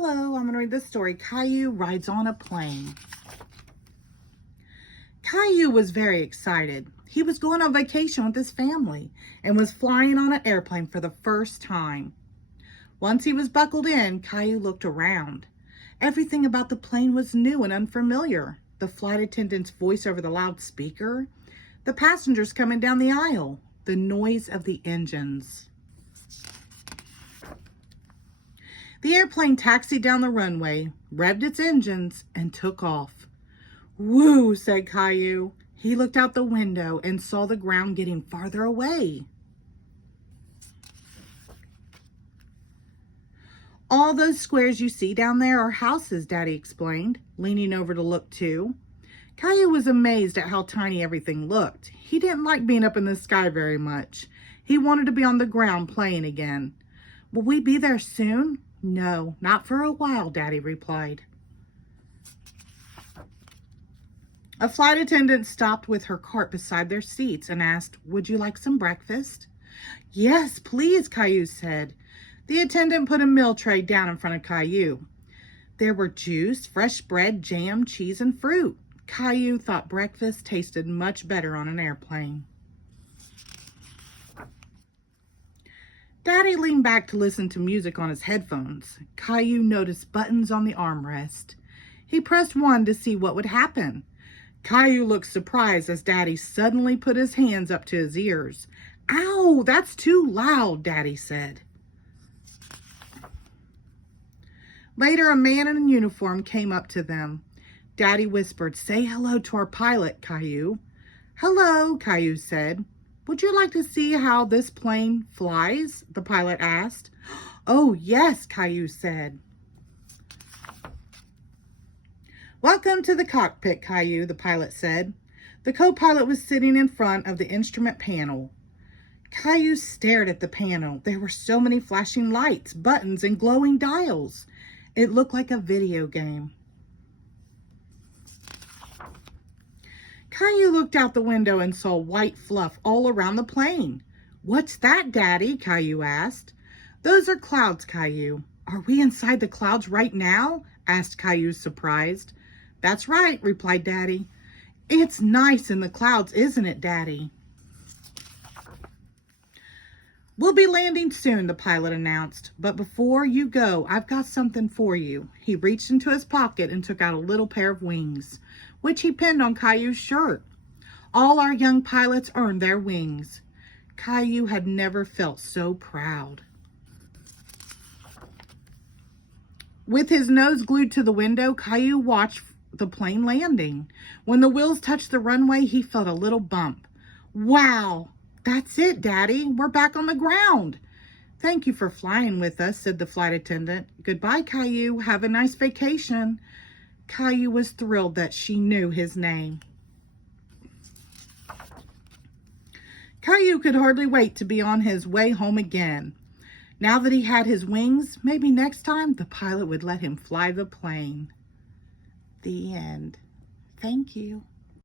Hello, I'm going to read this story. Caillou rides on a plane. Caillou was very excited. He was going on vacation with his family and was flying on an airplane for the first time. Once he was buckled in, Caillou looked around. Everything about the plane was new and unfamiliar. The flight attendant's voice over the loudspeaker, the passengers coming down the aisle, the noise of the engines. The airplane taxied down the runway, revved its engines, and took off. "Woo," said Caillou. He looked out the window and saw the ground getting farther away. "All those squares you see down there are houses," Daddy explained, leaning over to look too. Caillou was amazed at how tiny everything looked. He didn't like being up in the sky very much. He wanted to be on the ground playing again. "Will we be there soon?" "No, not for a while," Daddy replied. A flight attendant stopped with her cart beside their seats and asked, "Would you like some breakfast?" "Yes, please," Caillou said. The attendant put a meal tray down in front of Caillou. There were juice, fresh bread, jam, cheese, and fruit. Caillou thought breakfast tasted much better on an airplane. Daddy leaned back to listen to music on his headphones. Caillou noticed buttons on the armrest. He pressed one to see what would happen. Caillou looked surprised as Daddy suddenly put his hands up to his ears. "Ow, that's too loud," Daddy said. Later, a man in a uniform came up to them. Daddy whispered, "Say hello to our pilot, Caillou." "Hello," Caillou said. "Would you like to see how this plane flies?" the pilot asked. "Oh, yes," Caillou said. "Welcome to the cockpit, Caillou," the pilot said. The co-pilot was sitting in front of the instrument panel. Caillou stared at the panel. There were so many flashing lights, buttons, and glowing dials. It looked like a video game. Caillou looked out the window and saw white fluff all around the plane. "What's that, Daddy?" Caillou asked. "Those are clouds, Caillou." "Are we inside the clouds right now?" asked Caillou, surprised. "That's right," replied Daddy. "It's nice in the clouds, isn't it, Daddy?" "We'll be landing soon," the pilot announced. "But before you go, I've got something for you." He reached into his pocket and took out a little pair of wings, which he pinned on Caillou's shirt. All our young pilots earned their wings. Caillou had never felt so proud. With his nose glued to the window, Caillou watched the plane landing. When the wheels touched the runway, he felt a little bump. "Wow! That's it, Daddy. We're back on the ground." "Thank you for flying with us," said the flight attendant. "Goodbye, Caillou. Have a nice vacation." Caillou was thrilled that she knew his name. Caillou could hardly wait to be on his way home again. Now that he had his wings, maybe next time the pilot would let him fly the plane. The end. Thank you.